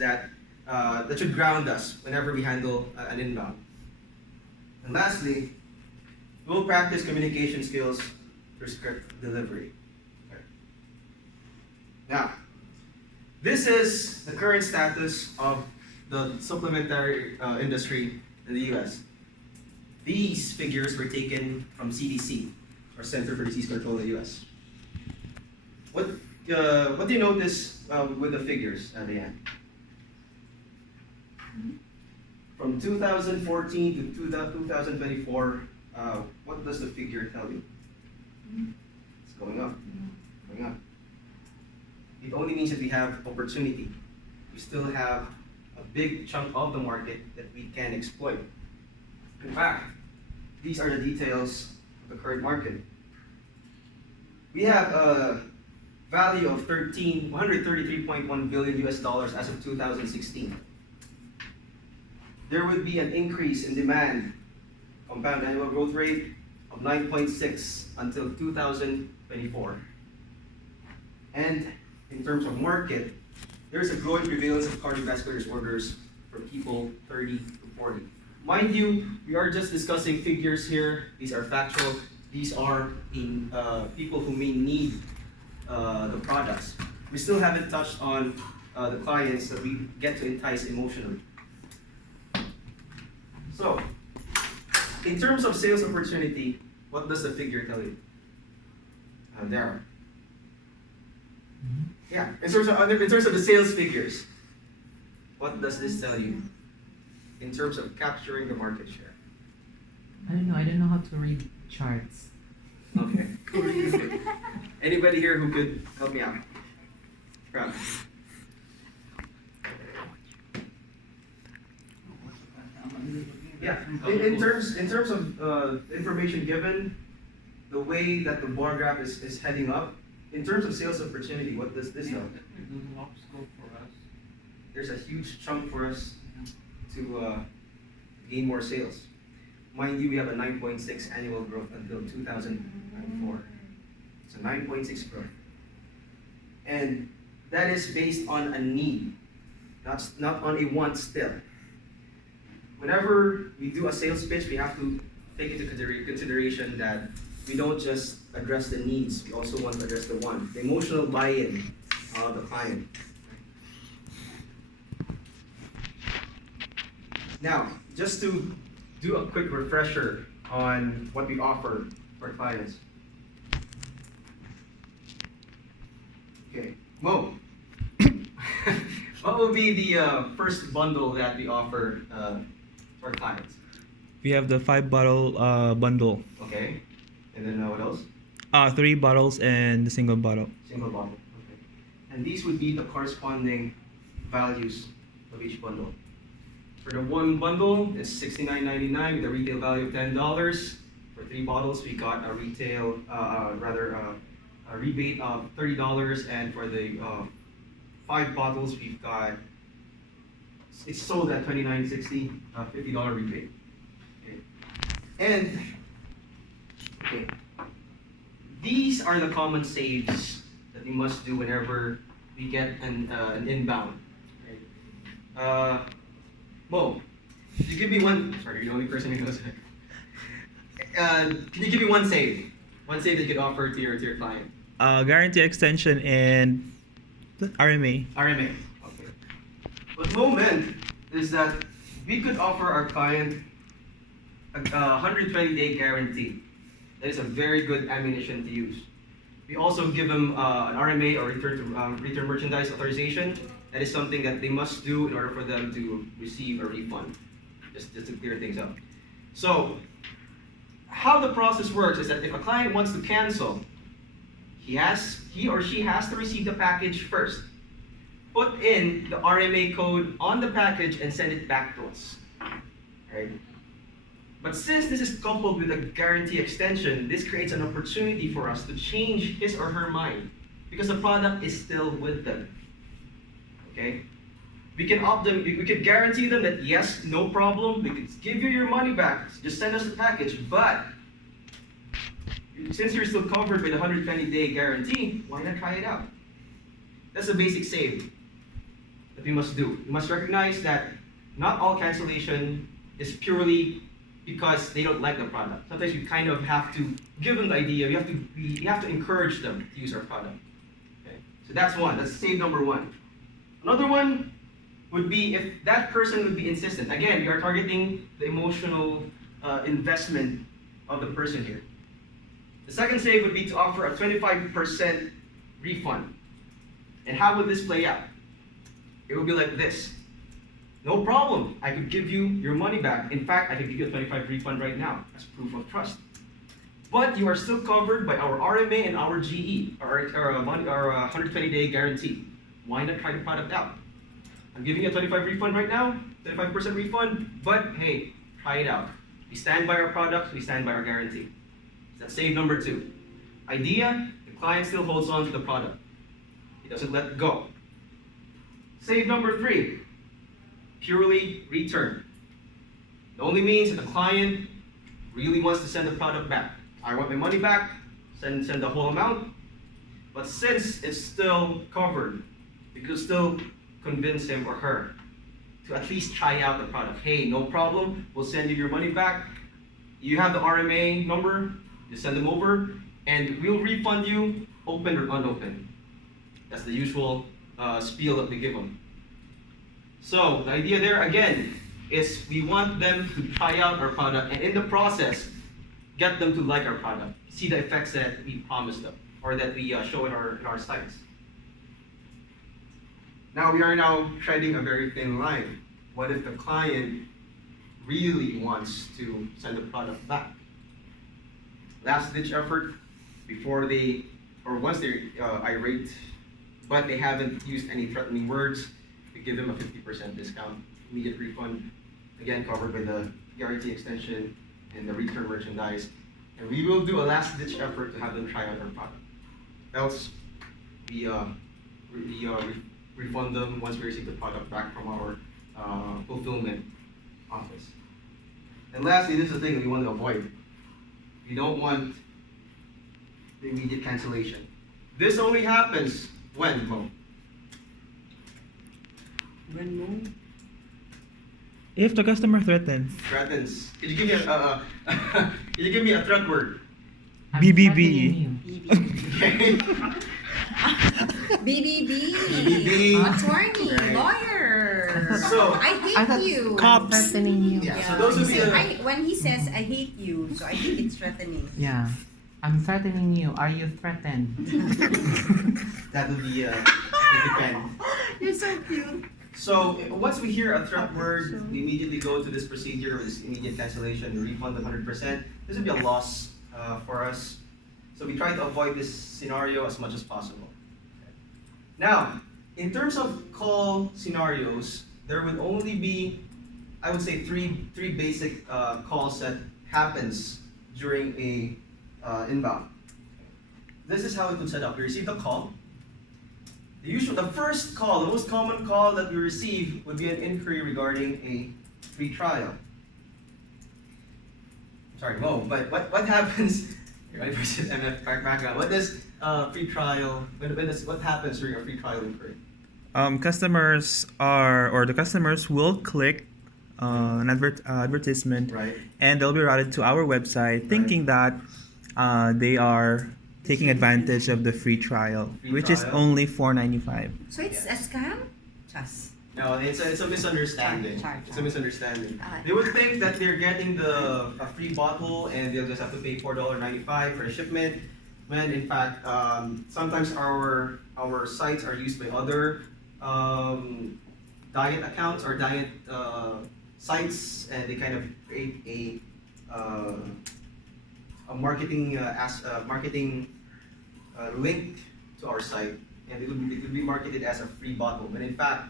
that should ground us whenever we handle an inbound. And lastly, we'll practice communication skills through script delivery. Okay. Now, this is the current status of the supplementary industry in the US. These figures were taken from CDC, or Center for Disease Control in the US. What do you notice with the figures at the end? From 2014 to 2024, what does the figure tell you? It's going up, going up. It only means that we have opportunity. We still have a big chunk of the market that we can exploit. In fact, these are the details of the current market. We have a value of $133.1 billion US dollars as of 2016. There would be an increase in demand, compound annual growth rate of 9.6 until 2024. And in terms of market, there's a growing prevalence of cardiovascular disorders for people 30 to 40. Mind you, we are just discussing figures here. These are factual. These are in people who may need the products. We still haven't touched on the clients that we get to entice emotionally. So, in terms of sales opportunity, what does the figure tell you? There. Yeah, in terms of the sales figures, what does this tell you? In terms of capturing the market share. I don't know how to read charts. Okay. Anybody here who could help me out? Grab. Yeah. In terms of information given, the way that the bar graph is heading up, in terms of sales opportunity, what does this know? There's a huge chunk for us to gain more sales. Mind you, we have a 9.6 annual growth until 2004. So 9.6 growth. And that is based on a need, not on a want still. Whenever we do a sales pitch, we have to take into consideration that we don't just address the needs, we also want to address the want, the emotional buy-in of the client. Now, just to do a quick refresher on what we offer for clients. Okay, Mo, what will be the first bundle that we offer for clients? We have the 5-bottle bundle. Okay, and then what else? 3 bottles and the single bottle. Single bottle, okay. And these would be the corresponding values of each bundle. For the one bundle, it's $69.99 with a retail value of $10. For 3 bottles, we got a retail, a rebate of $30, and for the 5 bottles, we've got, it's sold at $29.60, $50 rebate. Okay. And, okay, these are the common saves that we must do whenever we get an inbound. Okay. Mo, can you give me one? Sorry, you're the only person who knows it. Can you give me one save? One save that you could offer to your client? Guarantee extension and RMA. RMA. Okay. What Mo meant is that we could offer our client a 120-day guarantee. That is a very good ammunition to use. We also give them an RMA, or return merchandise authorization. That is something that they must do in order for them to receive a refund, just to clear things up. So, how the process works is that if a client wants to cancel, he or she has to receive the package first, put in the RMA code on the package, and send it back to us. Right? But since this is coupled with a guarantee extension, this creates an opportunity for us to change his or her mind because the product is still with them. Okay? We can opt them, we could guarantee them that yes, no problem, we could give you your money back, just send us the package, but since you're still covered with a 120-day guarantee, why not try it out? That's the basic save. that we must do. We must recognize that not all cancellation is purely because they don't like the product. Sometimes we kind of have to give them the idea. We have to encourage them to use our product. Okay? So that's one. That's save number one. Another one would be if that person would be insistent. Again, we are targeting the emotional investment of the person here. The second save would be to offer a 25% refund. And how would this play out? It would be like this. No problem, I could give you your money back. In fact, I could give you a 25% refund right now as proof of trust. But you are still covered by our RMA and our GE, our 120-day guarantee. Why not try the product out? I'm giving you a 25% refund right now, 25% refund, but hey, try it out. We stand by our product, we stand by our guarantee. That's save number two. Idea, the client still holds on to the product. He doesn't let it go. Save number three, purely return. It only means that the client really wants to send the product back. I want my money back, send the whole amount. But since it's still covered, you could still convince him or her to at least try out the product. Hey, no problem, we'll send you your money back. You have the RMA number, you send them over, and we'll refund you open or unopened. That's the usual spiel that we give them. So the idea there again is we want them to try out our product and in the process get them to like our product, see the effects that we promised them or that we show in our sites. Now we are now treading a very thin line. What if the client really wants to send the product back? Last ditch effort before they or once they're irate, but they haven't used any threatening words. We give them a 50% discount, immediate refund, again covered by the guarantee extension and the return merchandise. And we will do a last ditch effort to have them try out our product. Else, we refund them once we receive the product back from our fulfillment office. And lastly, this is the thing that we want to avoid. We don't want the immediate cancellation. This only happens when, Mo? When mo? If the customer threatens. Threatens. Could you give me a could you give me a threat word? I'm BBB. threatening you. Okay. BBB. BBB. Attorney. Right. Lawyer. So- I hate you. Cops. Threatening you. Yeah. So those would be the- When he says I hate you, so I think it's threatening. Yeah. I'm threatening you. Are you threatened? That would be it depends. You're so cute. So once we hear a threat word, we immediately go to this procedure, this immediate cancellation, refund of 100%. This would be a loss for us. So we try to avoid this scenario as much as possible. Now, in terms of call scenarios, there would only be, I would say, three basic calls that happens during a inbound. This is how it would set up. We receive the call. The first call, the most common call that we receive would be an inquiry regarding a free trial. Sorry, Mo, but what happens? You're ready for MF background. What does free trial? What happens during a free trial inquiry? The customers will click an advertisement, Right. and they'll be routed to our website, thinking that they are taking advantage of the free trial, Free which is trial. only $4.95. So it's a scam? Just. No, it's a misunderstanding. Char. It's a misunderstanding. Ah. They would think that they're getting a free bottle and they'll just have to pay $4.95 for a shipment. When in fact, sometimes our sites are used by other diet accounts or diet sites, and they kind of create a marketing link to our site, and it would be marketed as a free bottle. But in fact,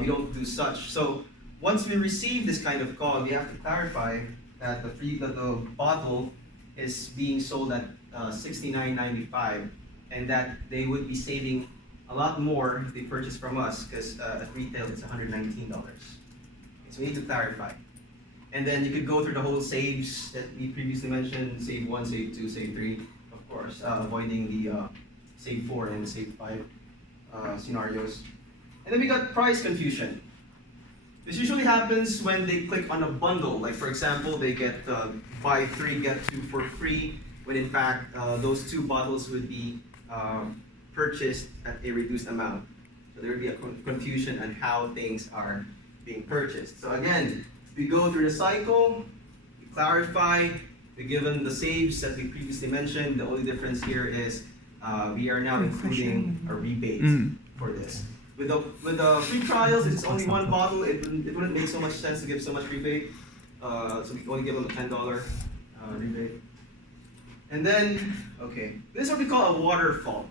we don't do such. So once we receive this kind of call, we have to clarify that the bottle is being sold at $69.95, and that they would be saving a lot more if they purchase from us, because at retail it's $119. So we need to clarify. And then you could go through the whole saves that we previously mentioned, save 1, save 2, save 3, of course, avoiding the save 4 and save 5 scenarios. And then we got price confusion. This usually happens when they click on a bundle. Like for example, they get buy 3 get 2 for free, when in fact those 2 bottles would be purchased at a reduced amount. So there would be a confusion on how things are being purchased. So again, we go through the cycle, we clarify, we give them the saves that we previously mentioned. The only difference here is we are now including a rebate for this. With the free trials, it's only 1 bottle. It wouldn't make so much sense to give so much rebate. So we only give them a $10 rebate. And then, okay, this is what we call a waterfall.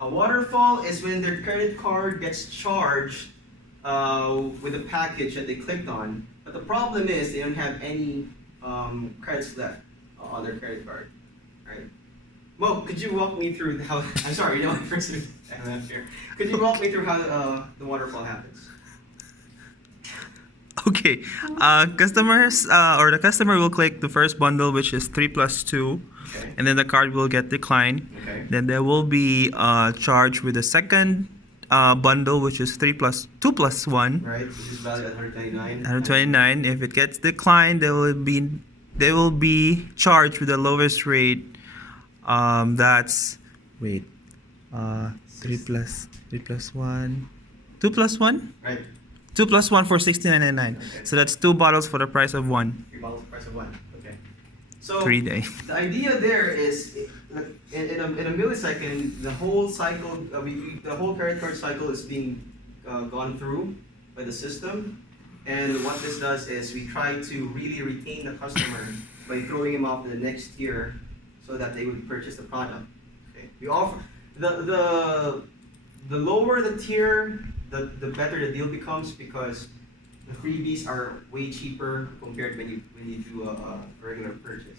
A waterfall is when their credit card gets charged with a package that they clicked on. But the problem is they don't have any credits left on their credit card, right? Mo, could you walk me through how? I'm sorry, you know, first time here. Could you walk me through how the waterfall happens? Okay, customers or the customer will click the first bundle, which is 3 plus 2, Okay. and then the card will get declined. Okay. Then there will be charged with the second bundle, which is 2 plus 1, Right. Which is valued at 129. 129. If it gets declined, they will be charged with the lowest rate. That's 3 plus 1, 2 plus 1. Right. 2 plus 1 for $69.99. Okay. So that's 2 bottles for the price of 1. 3 bottles, price of 1. Okay. So 3 day. the idea there is, in a millisecond, the whole cycle, the whole credit card cycle is being gone through by the system. And what this does is we try to really retain the customer by throwing him off to the next tier, so that they would purchase the product. Okay. We offer the lower the tier, the better the deal becomes, because the freebies are way cheaper compared when you do a regular purchase.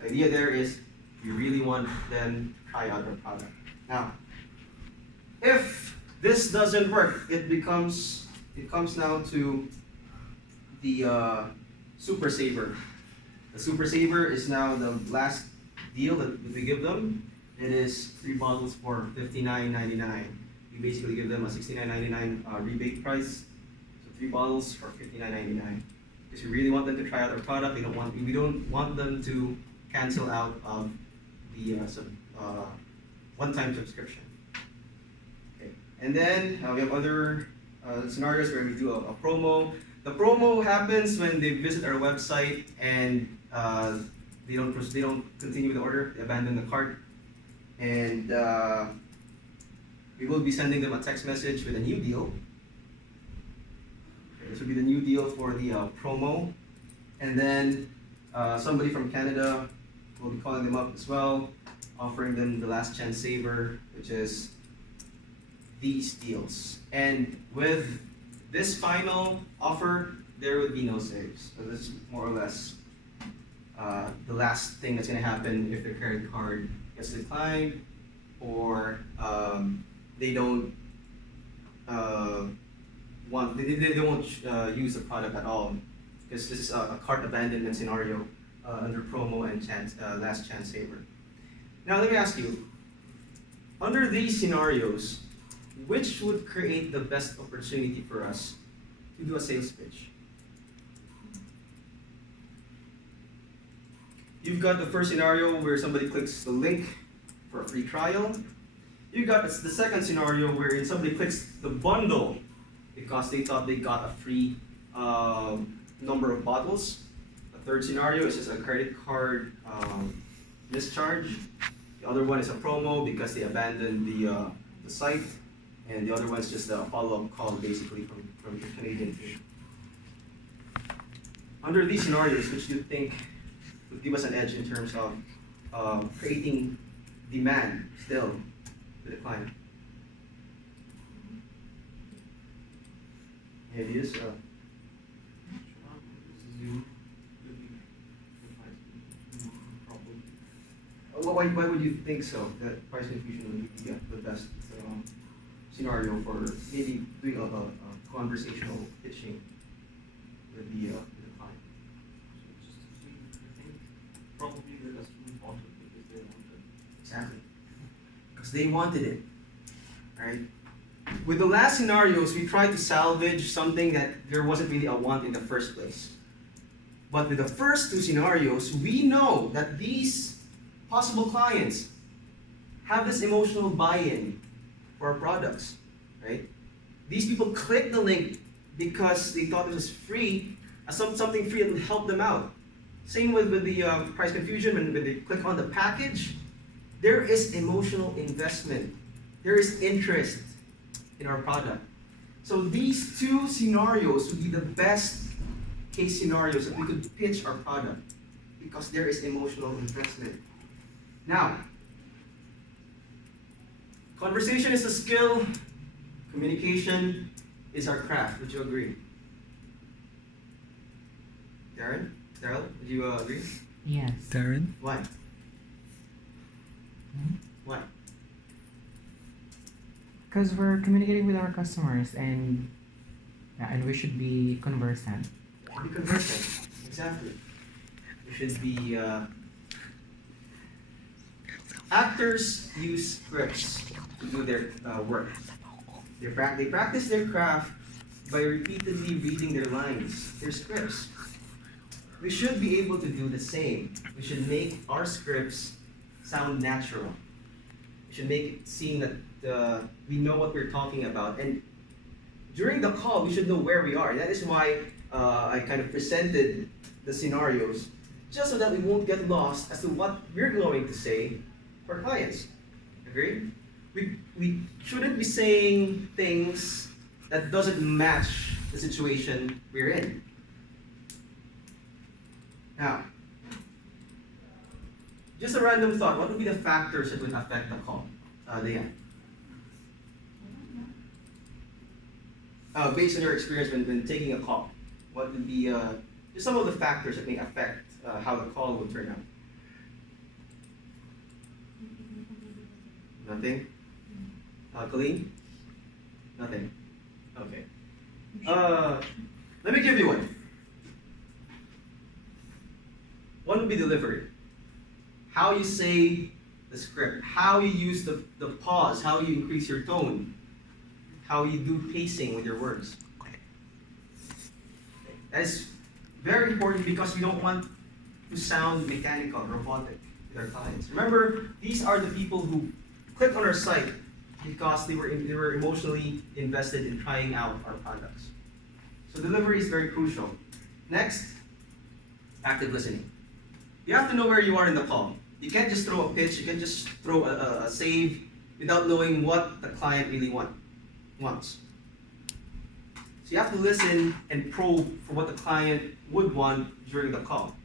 The idea there is you really want them to try out the product. Now, if this doesn't work, it comes now to the Super Saver. The Super Saver is now the last deal that we give them. It is 3 bottles for $59.99. We basically give them a $69.99 rebate price. So 3 bottles for $59.99. Because we really want them to try out our product. We don't want them to cancel out of the one-time subscription. Okay. And then we have other scenarios where we do a promo. The promo happens when they visit our website and they don't continue the order, they abandon the cart, and we will be sending them a text message with a new deal. Okay, this will be the new deal for the promo, and then somebody from Canada will be calling them up as well, offering them the last chance saver, which is these deals. And with this final offer, there would be no saves. So this is more or less the last thing that's going to happen if their credit card gets declined, or they don't they won't use the product at all, because this is a cart abandonment scenario under promo and last chance saver. Now let me ask you, under these scenarios, which would create the best opportunity for us to do a sales pitch? You've got the first scenario where somebody clicks the link for a free trial. You've got the second scenario where somebody clicks the bundle because they thought they got a free number of bottles. The third scenario is just a credit card mischarge. The other one is a promo because they abandoned the site. And the other one is just a follow-up call, basically, from the Canadian team. Under these scenarios, which do you think would give us an edge in terms of creating demand still to the client? Any ideas? Why would you think so, that price confusion would be the best scenario for maybe doing a conversational pitching with the client? Probably the customer bought it because they wanted it. Exactly. Because they wanted it, right? with the last scenarios, we tried to salvage something that there wasn't really a want in the first place. But with the first two scenarios, we know that these possible clients have this emotional buy-in for our products, right? These people click the link because they thought it was free, something free that would help them out. Same with the price confusion, when they click on the package, there is emotional investment. There is interest in our product. So these two scenarios would be the best case scenarios that we could pitch our product because there is emotional investment. Now, conversation is a skill, communication is our craft. Would you agree? Darren? Daryl, would you agree? Yes. Darren? Why? Hmm? Why? Because we're communicating with our customers and we should be conversant. Be conversant. Exactly. We should be. Actors use scripts to do their work. They practice their craft by repeatedly reading their lines, their scripts. We should be able to do the same. We should make our scripts sound natural. We should make it seem that we know what we're talking about. And during the call, we should know where we are. That is why I kind of presented the scenarios, just so that we won't get lost as to what we're going to say for clients. Agree? We shouldn't be saying things that doesn't match the situation we're in. Now, just a random thought, what would be the factors that would affect the call? Leanne? Based on your experience when taking a call, what would be just some of the factors that may affect how the call will turn out? Nothing? Colleen? Nothing? Okay. Let me give you one. One would be delivery. How you say the script, how you use the pause, how you increase your tone, how you do pacing with your words. That's very important because we don't want to sound mechanical, robotic with our clients. Remember, these are the people who click on our site because they were emotionally invested in trying out our products. So delivery is very crucial. Next, active listening. You have to know where you are in the call. You can't just throw a pitch, you can't just throw a save without knowing what the client really wants. So you have to listen and probe for what the client would want during the call.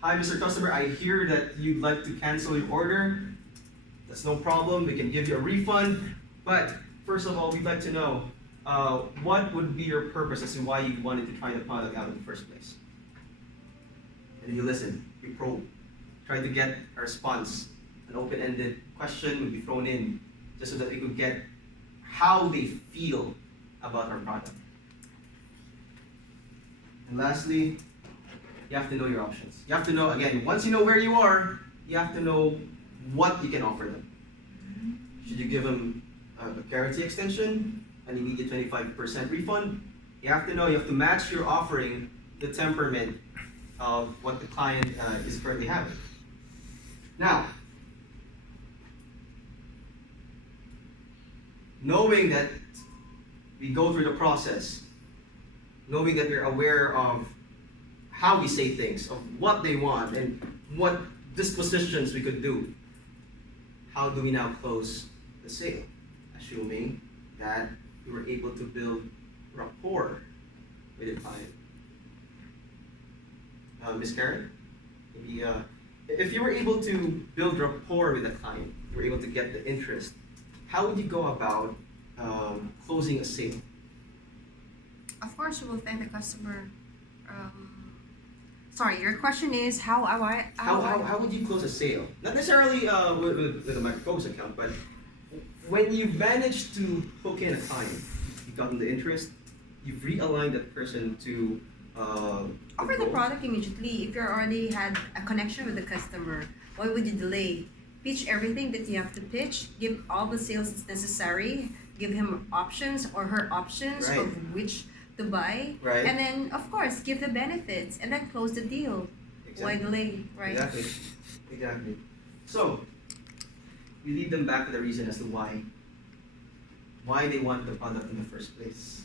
Hi, Mr. Customer, I hear that you'd like to cancel your order. That's no problem, we can give you a refund. But first of all, we'd like to know what would be your purpose as to why you wanted to try the product out in the first place. And then you listen, you probe, try to get a response. An open-ended question would be thrown in just so that we could get how they feel about our product. And lastly, you have to know your options. You have to know, again, once you know where you are, you have to know what you can offer them. Should you give them a guarantee extension, an immediate 25% refund? You have to know, you have to match your offering the temperament of what the client is currently having. Now, knowing that we go through the process, knowing that we're aware of how we say things, of what they want, and what dispositions we could do, how do we now close the sale? Assuming that we were able to build rapport with the client. Ms. Karen, maybe, if you were able to build rapport with the client, you were able to get the interest, how would you go about closing a sale? Of course, you will thank the customer. Sorry, your question is how would you close a sale? Not necessarily with a microfocus account, but when you've managed to hook in a client, you've gotten the interest, you've realigned that person to offer the product immediately. If you already had a connection with the customer, why would you delay? Pitch everything that you have to pitch, give all the sales that's necessary give him options or her options Right. of which to buy, Right. and then of course give the benefits and then close the deal. Why delay, right? Exactly. Exactly. So we lead them back to the reason as to why they want the product in the first place.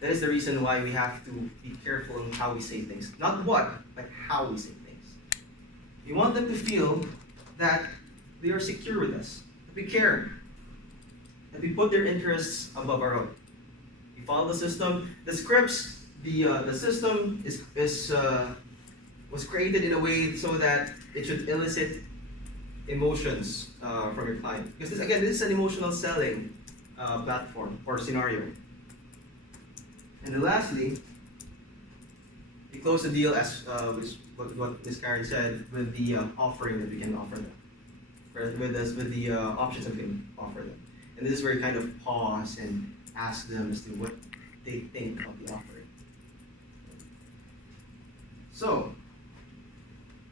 That is the reason why we have to be careful in how we say things. Not what, but how we say things. We want them to feel that they are secure with us, that we care, that we put their interests above our own. We follow the system. The scripts, the system was created in a way so that it should elicit emotions from your client. Because this is an emotional selling platform or scenario. And then lastly, we close the deal as what Ms. Karen said with the offering that we can offer them, with the options that we can offer them. And this is where you kind of pause and ask them as to what they think of the offering. So,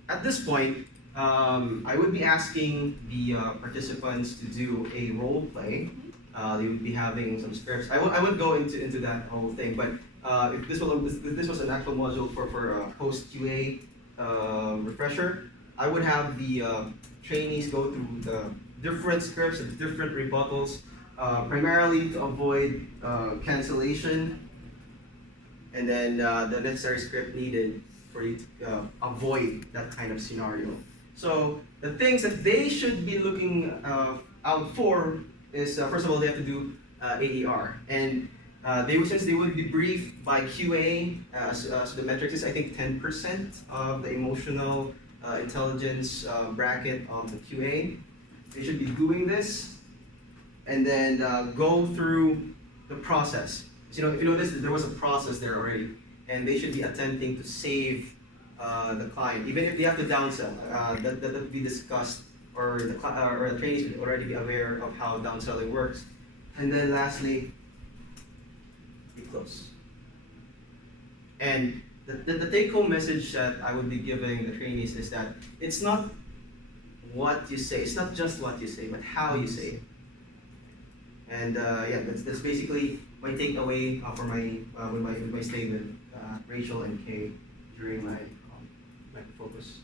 at this point, I would be asking the participants to do a role play. They would be having some scripts. I won't go into that whole thing, but if this was an actual module for post QA refresher, I would have the trainees go through the different scripts and different rebuttals, primarily to avoid cancellation, and then the necessary script needed for you to avoid that kind of scenario. So the things that they should be looking out for is first of all they have to do AER, and since they would be briefed by QA, so the metrics is I think 10% of the emotional intelligence bracket of the QA. They should be doing this, and then go through the process. So, if you notice, there was a process there already, and they should be attempting to save the client, even if they have to downsell. That would be discussed, or the trainees would already be aware of how downselling works. And then lastly, we close. And the take-home message that I would be giving the trainees is that it's not what you say, it's not just what you say, but how you say it. And that's basically my takeaway for my stay with Rachel and Kay during my focus.